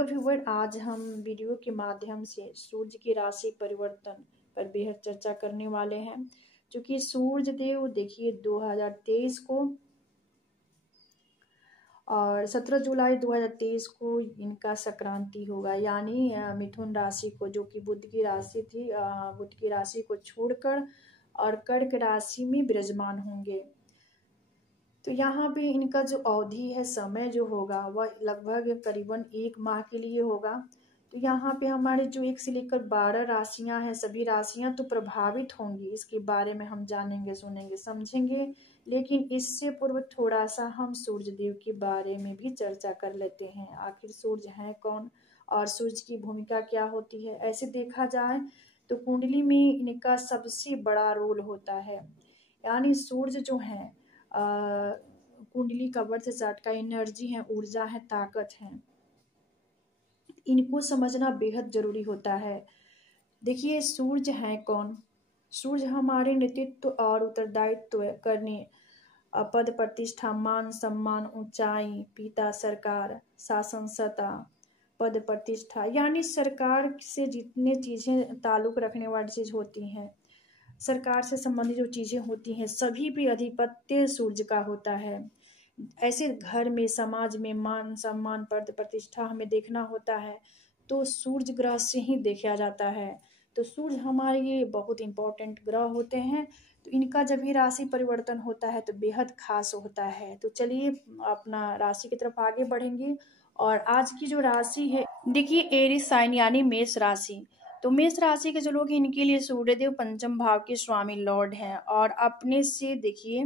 Hello viewer, आज हम video के माध्यम से सूर्य की राशि परिवर्तन पर बेहद चर्चा करने वाले हैं। जो कि सूर्य देव देखिए 2023 को और 17 जुलाई 2023 को इनका संक्रांति होगा, यानी मिथुन राशि को, जो कि बुध की राशि थी, बुध की राशि को छोड़कर और कर्क राशि में विराजमान होंगे। तो यहाँ पे इनका जो अवधि है, समय जो होगा वह लगभग करीबन 1 माह के लिए होगा। तो यहाँ पे हमारे जो 1 से लेकर 12 राशियां हैं, सभी राशियां तो प्रभावित होंगी। इसके बारे में हम जानेंगे, सुनेंगे, समझेंगे। लेकिन इससे पूर्व थोड़ा सा हम सूर्य देव के बारे में भी चर्चा कर लेते हैं। आखिर सूर्य हैं कौन और सूर्य की भूमिका क्या होती है। ऐसे देखा जाए तो कुंडली में इनका सबसे बड़ा रोल होता है। यानी सूर्य जो है कुंडली का बर्थ चार्ट का एनर्जी है, ऊर्जा है, ताकत है। इनको समझना बेहद जरूरी होता है। देखिए सूर्य है कौन। सूर्य हमारे नेतृत्व और उत्तरदायित्व करने, पद प्रतिष्ठा, मान सम्मान, ऊंचाई, पिता, सरकार, शासन सत्ता, पद प्रतिष्ठा, यानी सरकार से जितने चीजें ताल्लुक रखने वाली चीज होती हैं, सरकार से संबंधित जो चीजें होती हैं, सभी पे अधिपत्य सूर्य का होता है। ऐसे घर में, समाज में मान सम्मान, पद प्रतिष्ठा हमें देखना होता है तो सूर्य ग्रह से ही देखा जाता है। तो सूर्य हमारे लिए बहुत इंपॉर्टेंट ग्रह होते हैं। तो इनका जब भी राशि परिवर्तन होता है तो बेहद खास होता है। तो चलिए अपना राशि की तरफ आगे बढ़ेंगे। और आज की जो राशि है, देखिए एरीज साइन यानी मेष राशि। तो मेष राशि के जो लोग हैं, इनके लिए सूर्यदेव पंचम भाव के स्वामी लॉर्ड हैं और अपने से देखिए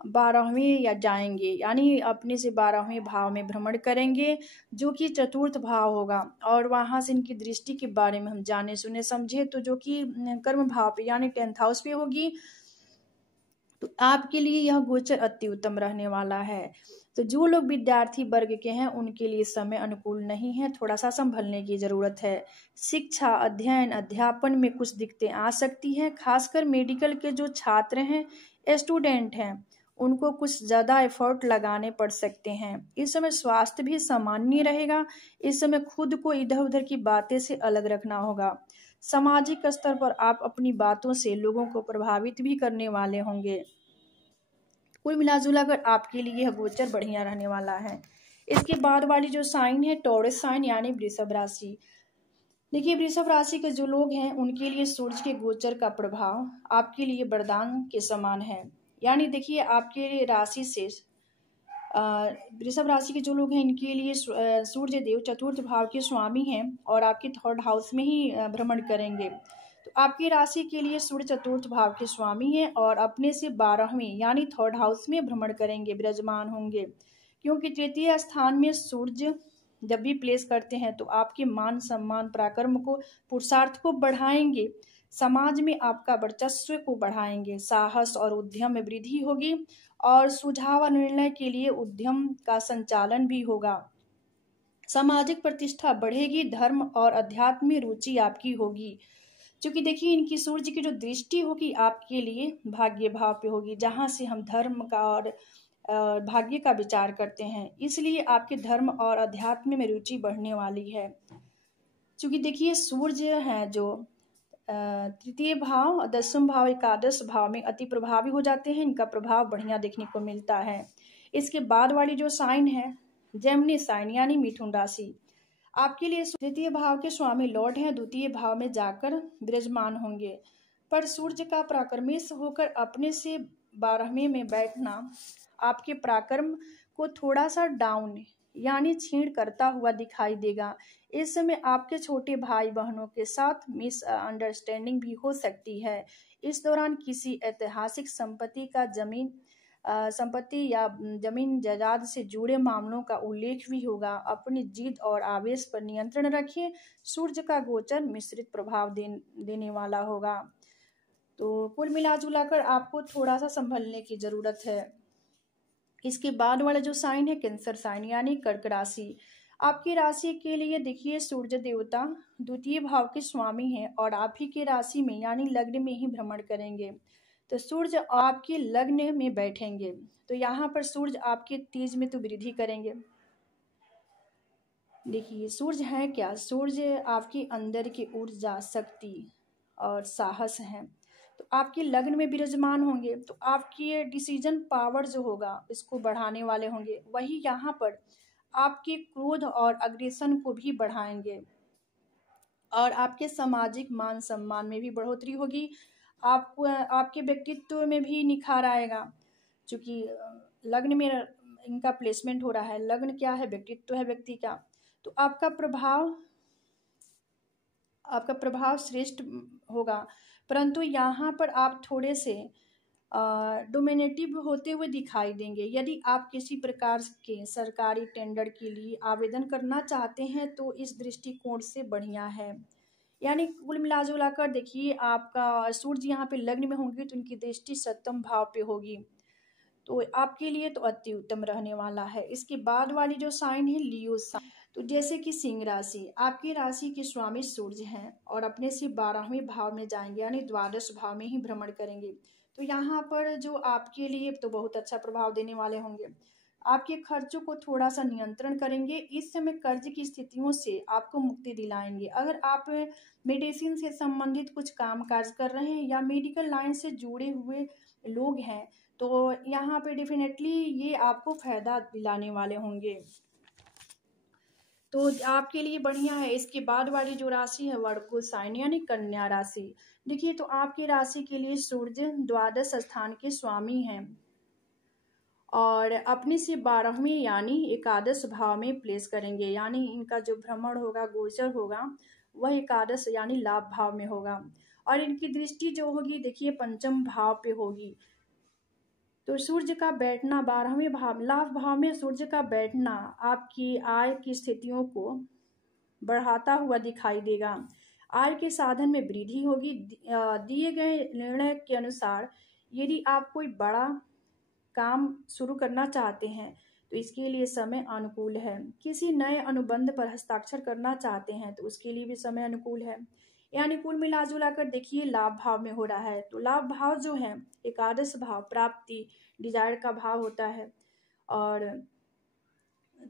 12वें या जाएंगे, यानी अपने से 12वें भाव में भ्रमण करेंगे, जो कि चतुर्थ भाव होगा। और वहां से इनकी दृष्टि के बारे में हम जाने, सुने, समझे तो जो कि कर्म भाव पे यानी 10th हाउस पे होगी। तो आपके लिए यह गोचर अति उत्तम रहने वाला है। तो जो लोग विद्यार्थी वर्ग के हैं उनके लिए समय अनुकूल नहीं है, थोड़ा सा संभलने की जरूरत है। शिक्षा, अध्ययन, अध्यापन में कुछ दिक्कतें आ सकती हैं। खासकर मेडिकल के जो छात्र हैं, स्टूडेंट हैं, उनको कुछ ज़्यादा एफर्ट लगाने पड़ सकते हैं। इस समय स्वास्थ्य भी सामान्य रहेगा। इस समय खुद को इधर उधर की बातें से अलग रखना होगा। सामाजिक स्तर पर आप अपनी बातों से लोगों को प्रभावित भी करने वाले होंगे। कुल मिलाजुला कर आपके लिए यह गोचर बढ़िया रहने वाला है। इसके बाद वाली जो साइन है, टॉरस साइन यानी वृषभ राशि। देखिए वृषभ राशि के जो लोग हैं उनके लिए सूर्य के गोचर का प्रभाव आपके लिए वरदान के समान है। यानी देखिए आपके राशि से वृषभ राशि के जो लोग हैं, इनके लिए सूर्य देव चतुर्थ भाव के स्वामी हैं और आपके 3rd हाउस में ही भ्रमण करेंगे। तो आपकी राशि के लिए सूर्य चतुर्थ भाव के स्वामी हैं और अपने से 12वें यानी 3rd हाउस में भ्रमण करेंगे, विराजमान होंगे। क्योंकि तृतीय स्थान में सूर्य जब भी प्लेस करते हैं तो आपके मान सम्मान, पराक्रम को, पुरुषार्थ को बढ़ाएंगे। समाज में आपका वर्चस्व को बढ़ाएंगे। साहस और उद्यम में वृद्धि होगी और सुझाव और निर्णय के लिए उद्यम का संचालन भी होगा। सामाजिक प्रतिष्ठा बढ़ेगी। धर्म और अध्यात्म में रुचि आपकी होगी। क्योंकि देखिए इनकी सूर्य की जो दृष्टि होगी आपके लिए भाग्य भाव पे होगी, जहां से हम धर्म का और भाग्य का विचार करते हैं। इसलिए आपके धर्म और अध्यात्म में रुचि बढ़ने वाली है। क्योंकि देखिए सूर्य है जो तृतीय भाव, 10वां भाव, एकादश भाव में अति प्रभावी हो जाते हैं। इनका प्रभाव बढ़िया देखने को मिलता है। इसके बाद वाली जो साइन है, जेमिनी साइन यानी मिथुन राशि। आपके लिए तृतीय भाव के स्वामी लॉर्ड हैं, द्वितीय भाव में जाकर विराजमान होंगे। पर सूर्य का पराक्रमेश होकर अपने से 12वें में बैठना आपके पराक्रम को थोड़ा सा डाउन यानी क्षीण करता हुआ दिखाई देगा। इस समय आपके छोटे भाई बहनों के साथ मिसअंडरस्टैंडिंग भी हो सकती है। इस दौरान किसी ऐतिहासिक संपत्ति या जमीन जायदाद से जुड़े मामलों का उल्लेख भी होगा। अपनी जिद और आवेश पर नियंत्रण रखिए। सूर्य का गोचर मिश्रित प्रभाव देने वाला होगा। तो कुल मिलाजुला कर आपको थोड़ा सा संभलने की जरूरत है। इसके बाद वाला जो साइन है, कैंसर साइन यानी कर्क राशि। आपकी राशि के लिए देखिए सूर्य देवता द्वितीय भाव के स्वामी हैं और आप ही की राशि में यानी लग्न में ही भ्रमण करेंगे। तो सूर्य आपके लग्न में बैठेंगे। तो यहाँ पर सूर्य आपके तेज में तो वृद्धि करेंगे। देखिए सूर्य है क्या, सूर्य आपके अंदर की ऊर्जा, शक्ति और साहस है। तो आपके लग्न में विराजमान होंगे तो आपकी डिसीजन पावर जो होगा इसको बढ़ाने वाले होंगे। वही यहाँ पर आपके क्रोध और अग्रेशन को भी बढ़ाएंगे और आपके सामाजिक मान सम्मान में भी बढ़ोतरी होगी। आपको आपके व्यक्तित्व में भी निखार आएगा। क्योंकि लग्न में इनका प्लेसमेंट हो रहा है। लग्न क्या है, व्यक्तित्व है व्यक्ति का। तो आपका प्रभाव श्रेष्ठ होगा। परंतु यहाँ पर आप थोड़े से डोमिनेटिव होते हुए दिखाई देंगे। यदि आप किसी प्रकार के सरकारी टेंडर के लिए आवेदन करना चाहते हैं तो इस दृष्टिकोण से बढ़िया है। यानी कुल मिला जुला कर देखिए, आपका सूर्य यहाँ पे लग्न में होंगे तो उनकी दृष्टि सप्तम भाव पे होगी। तो आपके लिए तो अति उत्तम रहने वाला है। इसके बाद वाली जो साइन है लियो साइन। तो जैसे कि सिंह राशि, आपकी राशि के स्वामी सूर्य हैं और अपने से 12वें भाव में जाएंगे, यानी द्वादश भाव में ही भ्रमण करेंगे। तो यहाँ पर जो आपके लिए तो बहुत अच्छा प्रभाव देने वाले होंगे। आपके खर्चों को थोड़ा सा नियंत्रण करेंगे। इस समय कर्ज की स्थितियों से आपको मुक्ति दिलाएंगे। अगर आप मेडिसिन से संबंधित कुछ काम काज कर रहे हैं या मेडिकल लाइन से जुड़े हुए लोग हैं तो यहाँ पे डेफिनेटली ये आपको फायदा दिलाने वाले होंगे। तो आपके लिए बढ़िया है। इसके बाद वाली जो राशि है वर्गो साइन यानी कन्या राशि। देखिए तो आपकी राशि के लिए सूर्य द्वादश स्थान के स्वामी हैं और अपने से 12वें यानी एकादश भाव में प्लेस करेंगे। यानी इनका जो भ्रमण होगा, गोचर होगा, वह एकादश यानी लाभ भाव में होगा और इनकी दृष्टि जो होगी देखिए पंचम भाव पे होगी। तो सूर्य का बैठना 12वें भाव लाभ भाव में सूर्य का बैठना आपकी आय की स्थितियों को बढ़ाता हुआ दिखाई देगा। आय के साधन में वृद्धि होगी। दिए गए निर्णय के अनुसार यदि आप कोई बड़ा काम शुरू करना चाहते हैं तो इसके लिए समय अनुकूल है। किसी नए अनुबंध पर हस्ताक्षर करना चाहते हैं तो उसके लिए भी समय अनुकूल है। यानी कुल मिला जुला कर देखिए लाभ भाव में हो रहा है। तो लाभ भाव जो है एकादश भाव प्राप्ति डिजायर का भाव होता है और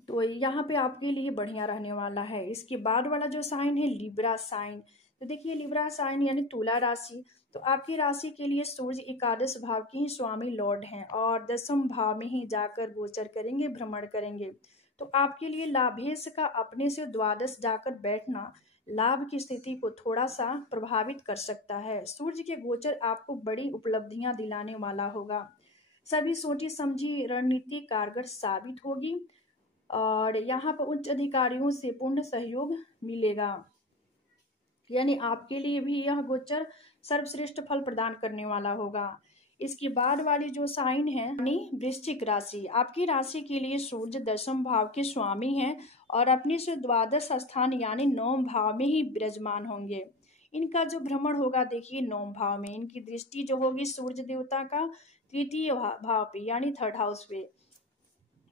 तो यहाँ पे आपके लिए बढ़िया रहने वाला है। इसके बाद वाला जो साइन है लिब्रा साइन। तो देखिए लिब्रा साइन यानी तुला राशि। तो आपकी राशि के लिए सूर्य एकादश भाव के ही स्वामी लॉर्ड हैं और दसम भाव में ही जाकर गोचर करेंगे, भ्रमण करेंगे। तो आपके लिए लाभेश का अपने से द्वादश जाकर बैठना लाभ की स्थिति को थोड़ा सा प्रभावित कर सकता है। सूर्य के गोचर आपको बड़ी उपलब्धियां दिलाने वाला होगा। सभी सोची समझी रणनीति कारगर साबित होगी और यहाँ पर उच्च अधिकारियों से पूर्ण सहयोग मिलेगा। यानी आपके लिए भी यह गोचर सर्वश्रेष्ठ फल प्रदान करने वाला होगा। इसके बाद वाली जो साइन है यानी वृश्चिक राशि। आपकी राशि के लिए सूर्य दसम भाव के स्वामी हैं और अपने से द्वादश स्थान यानी 9वें भाव में ही विराजमान होंगे। इनका जो भ्रमण होगा देखिए 9वें भाव में इनकी दृष्टि जो होगी सूर्य देवता का तृतीय भाव पे यानी थर्ड हाउस पे।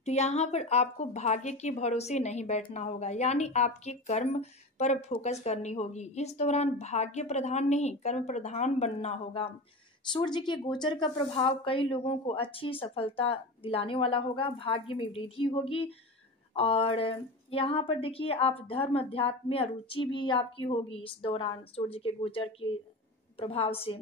तो यहाँ पर आपको भाग्य के भरोसे नहीं बैठना होगा। यानी आपके कर्म पर फोकस करनी होगी। इस दौरान भाग्य प्रधान नहीं कर्म प्रधान बनना होगा। सूर्य के गोचर का प्रभाव कई लोगों को अच्छी सफलता दिलाने वाला होगा। भाग्य में वृद्धि होगी और यहाँ पर देखिए आप धर्म अध्यात्म में रुचि भी आपकी होगी इस दौरान सूर्य के गोचर के प्रभाव से।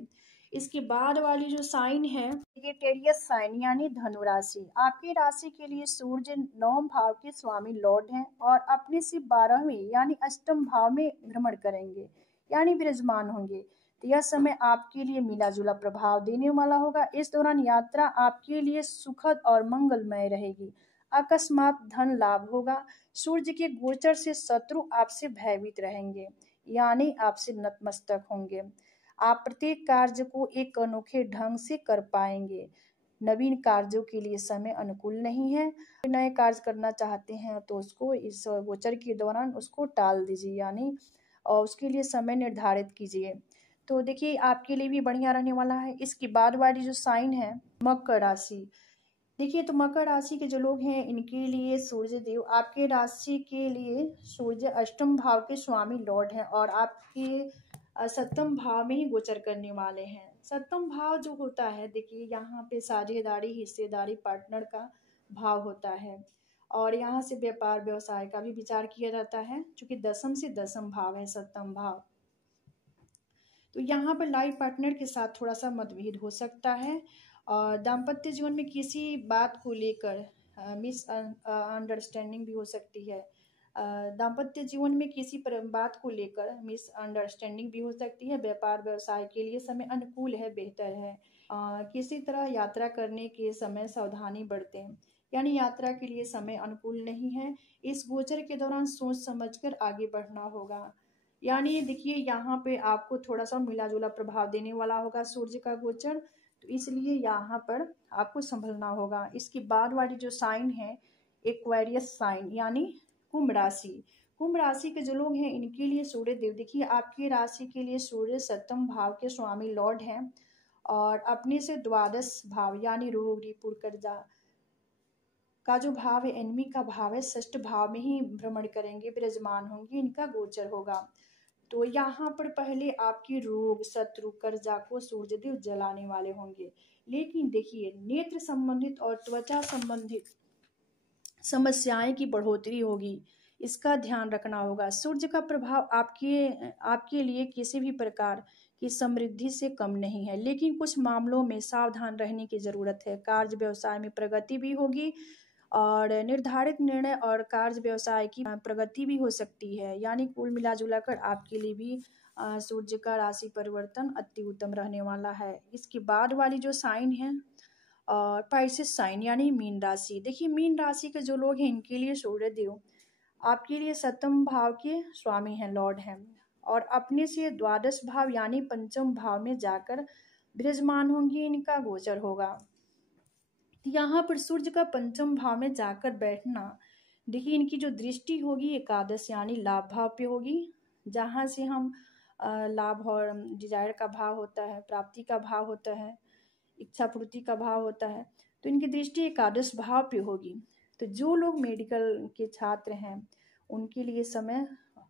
इसके बाद वाली जो साइन है सेजिटेरियस साइन यानी धनु राशि। आपकी राशि के लिए सूर्य 9वें भाव के स्वामी लॉर्ड हैं और अपने से 12वें यानी अष्टम भाव में भ्रमण करेंगे यानी विराजमान होंगे। तो यह समय आपके लिए मिला जुला प्रभाव देने वाला होगा। इस दौरान यात्रा आपके लिए सुखद और मंगलमय रहेगी। अकस्मात धन लाभ होगा। सूर्य के गोचर से शत्रु आपसे भयभीत रहेंगे यानी आपसे नतमस्तक होंगे। आप प्रत्येक कार्य को एक अनोखे ढंग से कर पाएंगे। नवीन कार्यों के लिए समय अनुकूल नहीं है। नए कार्य करना चाहते हैं तो उसको इस गोचर के दौरान उसको टाल दीजिए यानी और उसके लिए समय निर्धारित कीजिए। तो देखिए आपके लिए भी बढ़िया रहने वाला है। इसके बाद वाली जो साइन है मकर राशि। देखिए तो मकर राशि के जो लोग हैं इनके लिए सूर्य देव आपके राशि के लिए सूर्य अष्टम भाव के स्वामी लॉर्ड हैं और आपके सप्तम भाव में ही गोचर करने वाले हैं। सप्तम भाव जो होता है देखिए यहाँ पे साझेदारी हिस्सेदारी पार्टनर का भाव होता है और यहाँ से व्यापार व्यवसाय का भी विचार किया जाता है, चूंकि दशम से दशम भाव है, सप्तम भाव। तो यहाँ पर लाइफ पार्टनर के साथ थोड़ा सा मतभेद हो सकता है, और दाम्पत्य जीवन में किसी बात को लेकर मिस अंडरस्टैंडिंग भी हो सकती है। दाम्पत्य जीवन में किसी बात को लेकर मिस अंडरस्टैंडिंग भी हो सकती है। व्यापार व्यवसाय के लिए समय अनुकूल है, बेहतर है। किसी तरह यात्रा करने के समय सावधानी बरतें, यानी यात्रा के लिए समय अनुकूल नहीं है। इस गोचर के दौरान सोच समझकर आगे बढ़ना होगा। यानी देखिए यहाँ पे आपको थोड़ा सा मिला जुला प्रभाव देने वाला होगा सूर्य का गोचर, तो इसलिए यहाँ पर आपको संभलना होगा। इसके बाद वाली जो साइन है एक्वेरियस साइन, यानी कुंभ राशि। कुंभ राशि के जो लोग हैं इनके लिए सूर्य देव, देखिए आपकी राशि के लिए सूर्य सप्तम भाव के स्वामी लॉर्ड हैं, और अपने से द्वादश भाव यानी रोग रिपुर कर्जा का जो भाव है, एनिमी का भाव है, षष्ठ भाव में ही भ्रमण करेंगे, विराजमान होंगे, इनका गोचर होगा। तो यहाँ पर पहले आपकी रोग शत्रु कर्जा को सूर्यदेव जलाने वाले होंगे। लेकिन देखिए नेत्र संबंधित और त्वचा संबंधित समस्याएं की बढ़ोतरी होगी, इसका ध्यान रखना होगा। सूर्य का प्रभाव आपके लिए किसी भी प्रकार की समृद्धि से कम नहीं है, लेकिन कुछ मामलों में सावधान रहने की जरूरत है। कार्य व्यवसाय में प्रगति भी होगी, और निर्धारित निर्णय और कार्य व्यवसाय की प्रगति भी हो सकती है। यानी कुल मिलाजुला कर आपके लिए भी सूर्य का राशि परिवर्तन अति उत्तम रहने वाला है। इसके बाद वाली जो साइन है और पाइसेस साइन यानी मीन राशि। देखिए मीन राशि के जो लोग हैं इनके लिए सूर्य देव आपके लिए सप्तम भाव के स्वामी हैं, लॉर्ड हैं, और अपने से द्वादश भाव यानी पंचम भाव में जाकर विराजमान होंगे, इनका गोचर होगा। यहाँ पर सूर्य का पंचम भाव में जाकर बैठना, देखिए इनकी जो दृष्टि होगी एकादश यानी लाभ भाव पे होगी, जहाँ से हम लाभ और डिजायर का भाव होता है, प्राप्ति का भाव होता है, इच्छा पूर्ति का भाव होता है, तो इनकी दृष्टि एकादश भाव पे होगी। तो जो लोग मेडिकल के छात्र हैं उनके लिए समय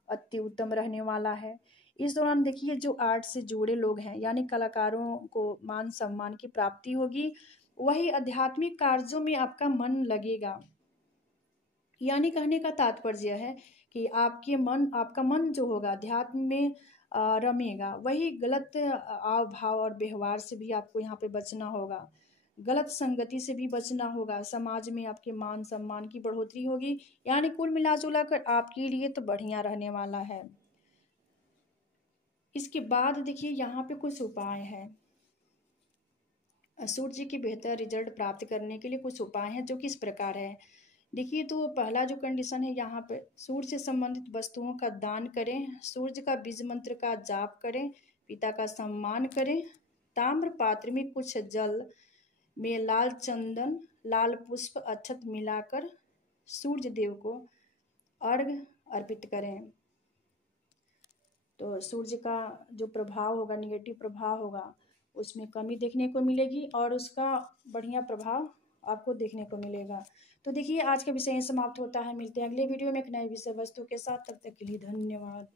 अति उत्तम रहने वाला है। इस दौरान देखिए जो आर्ट से जुड़े लोग हैं यानी कलाकारों को मान सम्मान की प्राप्ति होगी। वही आध्यात्मिक कार्यों में आपका मन लगेगा, यानी कहने का तात्पर्य है कि आपका मन जो होगा अध्यात्म में रमेगा। वही गलत आव भाव और व्यवहार से भी आपको यहाँ पे बचना होगा, गलत संगति से भी बचना होगा। समाज में आपके मान सम्मान की बढ़ोतरी होगी, यानी कुल मिलाजुला कर आपके लिए तो बढ़िया रहने वाला है। इसके बाद देखिए यहाँ पे कुछ उपाय है, सूर्य के बेहतर रिजल्ट प्राप्त करने के लिए कुछ उपाय हैं जो किस प्रकार है। देखिए तो पहला जो कंडीशन है यहाँ पे सूर्य से संबंधित वस्तुओं का दान करें, सूर्य का बीज मंत्र का जाप करें, पिता का सम्मान करें, ताम्र पात्र में कुछ जल में लाल चंदन लाल पुष्प अक्षत मिलाकर सूर्य देव को अर्घ अर्पित करें। तो सूर्य का जो प्रभाव होगा, निगेटिव प्रभाव होगा, उसमें कमी देखने को मिलेगी और उसका बढ़िया प्रभाव आपको देखने को मिलेगा। तो देखिए आज का विषय समाप्त होता है, मिलते हैं अगले वीडियो में एक नए विषय वस्तु के साथ। तब तक के लिए धन्यवाद।